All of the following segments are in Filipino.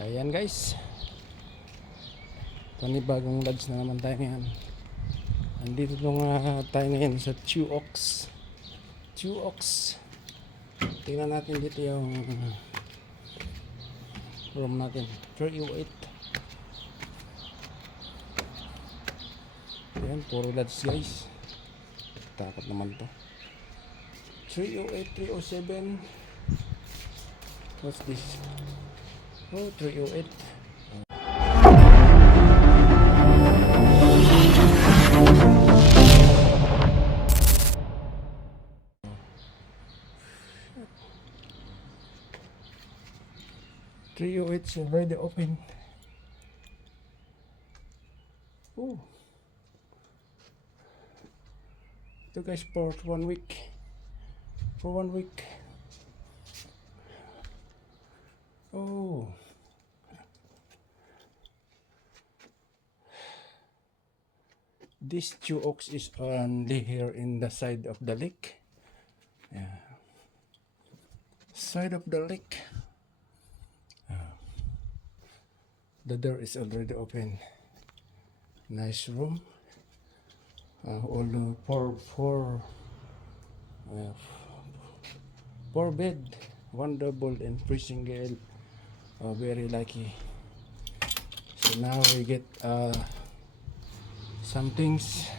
Ayan guys, panibagong lodge na naman tayo ngayon. Andito tayo ngayon sa Two Oaks. Tingnan natin dito yung room natin, 308. Ayan, puro lodge guys. Takot naman to. 308, 307. What's this? Oh, 308. It's already open. Oh, ito guys, for 1 week. For 1 week. Oh, this Two Oaks is only here in the side of the lake. Yeah, side of the lake. The door is already open. Nice room. All four bed, one double and 3 single. Very lucky. So now we get some things.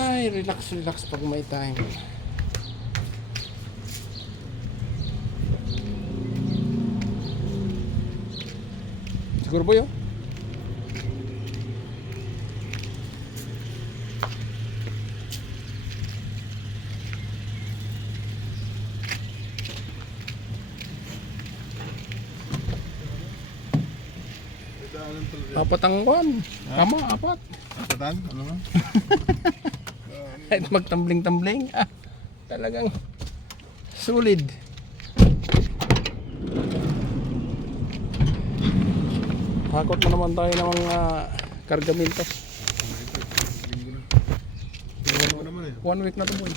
Ay, relax pag may time. Siguro po yun? Apat ang kuhan. Tama, apat. Apatan? Ano nga? Kahit magtambling-tambling, talagang solid. Hakot na naman tayo ng mga kargamento. 1 week na ito boy.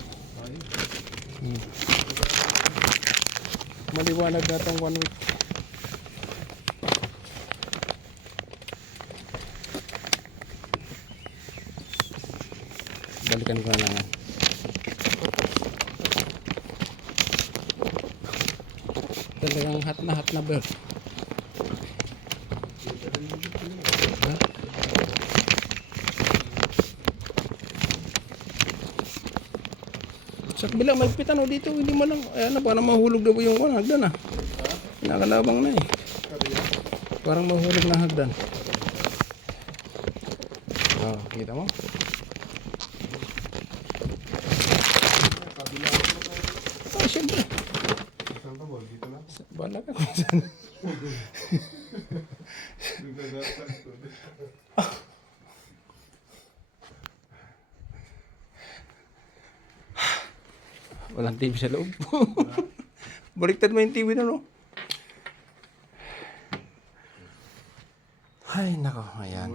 Maliwanag na itong 1 week. Balikan ko na lang yan. Talagang hot na bro. Sa kabilang magpitan o dito, hindi mo lang. Ayan na, parang mahulog na po yung hagdan Nakalabang na eh. Parang mahulog na hagdan. Oh, kita mo? Oh, siyempre. Saan pa bol? Dito lang? Bala ka kung saan. Walang TV sa loob. Baliktad mo yung TV na, no? Ay, nako, ayan.